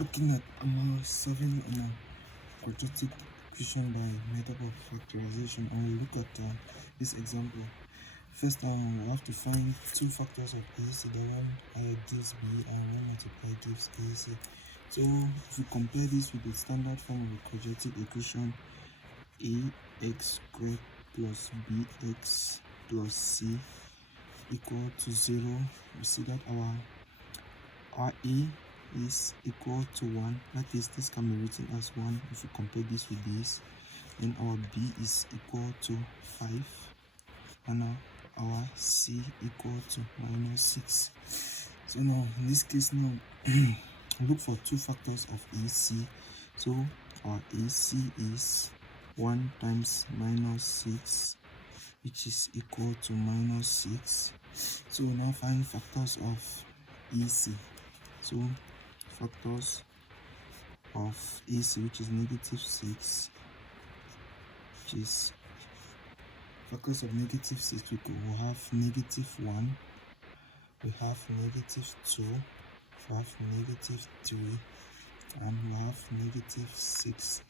looking at solving quadratic equation by method of factorization, and we look at this example. First, we have to find two factors of a. So the one gives b and one multiply gives a. So if we compare this with the standard form of a quadratic equation, ax squared plus bx plus c equal to 0, we see that our a is equal to 1. That is, this can be written as 1 if we compare this with this. Then our b is equal to 5, and our c equal to -6. So now in this case, now look for two factors of ac. So our ac is 1 times -6, which is equal to -6. So now find factors of ac. So factors of ac, which is -6, which is factors of -6, we have -1, we have -2, we have -3, and we have -6.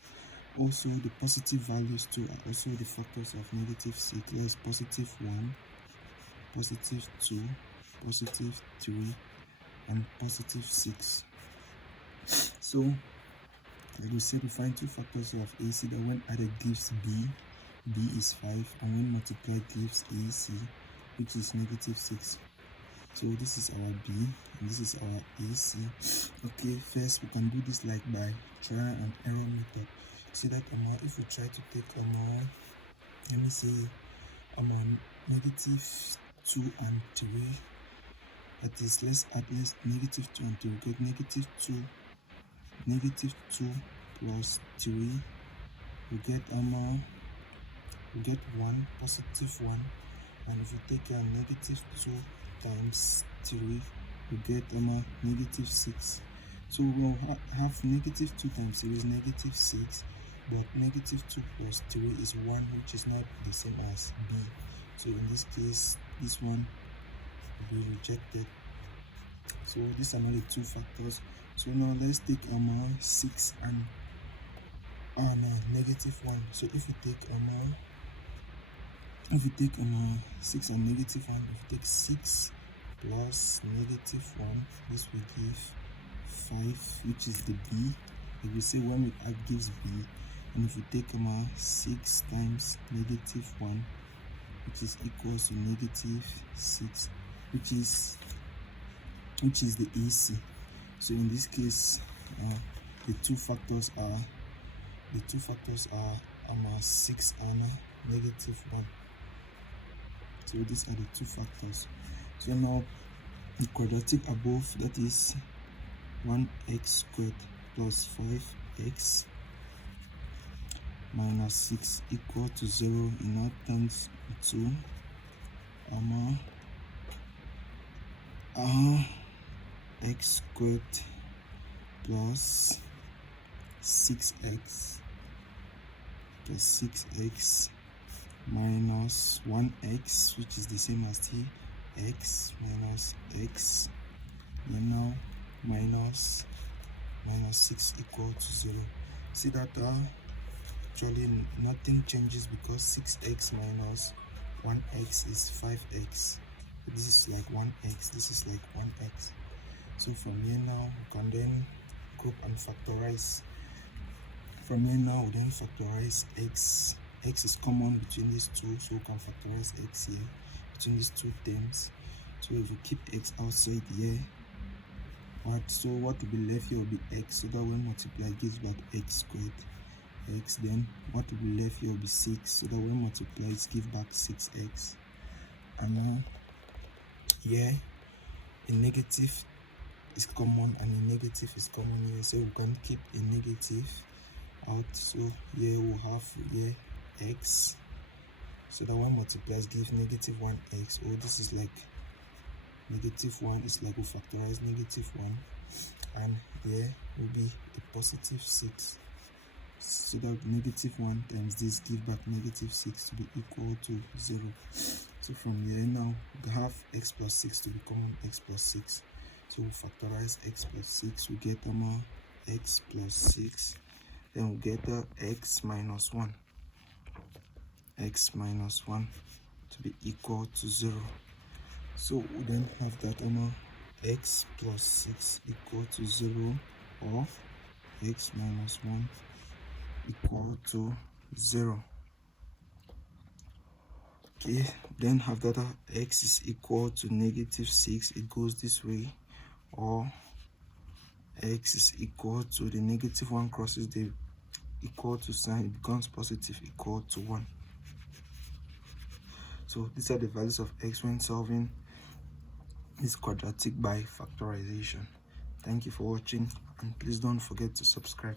Also, the positive values too are also the factors of -6. There's +1, +2, +3, and +6. So like we said, we find two factors of ac that when added gives b is 5, and when multiplied gives ac, which is -6. So this is our b and this is our ac. Okay, first we can do this like by trial and error method. See that if we try to take let me say -2 and 3, that is, let's add -2 and 3, we get -2 plus 3, we get 1, +1, and if you take -2 times 3, we get -6. So we'll have -2 times 3 is -6, but -2 plus 3 is 1, which is not the same as b. So in this case, this one will be rejected. So these are not the two factors. So now let's take 6 and -1. So if you take 6 and -1, if you take 6 plus -1, this will give 5, which is the b. If we say when we add gives b, and if we take 6 times -1, which is equals to -6, which is the ac. So in this case, the two factors are 6 and -1. So these are the two factors. So now the quadratic above, that is 1x squared plus 5x minus 6 equal to 0, in our terms to x squared plus 6x minus 1x, which is the same as x minus x, and now minus 6 equal to 0. See that actually nothing changes, because 6x minus 1x is 5x. This is like 1x, this is like 1x. So from here now, we can then group and factorize. From here now, we then factorize x. X is common between these two, so we can factorize x here between these two terms. So if we keep x outside here, so what will be left here will be x, so that when multiply gives back x squared x. Then what will be left here will be 6, so that when multiplies give back 6x. And now here a negative is common and a negative is common here, so we can keep a negative out. So here we'll have here x, so that when multiplies give -1x. Oh, this is like -1, it's like we factorize -1, and here will be a +6, so that -1 times this give back -6 to be equal to 0. So from here now, we have x plus 6 to be common, x plus 6. So we factorize x plus 6, we get x plus 6, then we get x minus 1. X minus 1 to be equal to 0. So we then have that x plus 6 equal to 0, or x minus 1 equal to 0. Okay, then have that x is equal to negative 6, it goes this way, or x is equal to the negative 1 crosses the equal to sign, it becomes positive, equal to 1. So these are the values of x when solving this quadratic by factorization. Thank you for watching, and please don't forget to subscribe.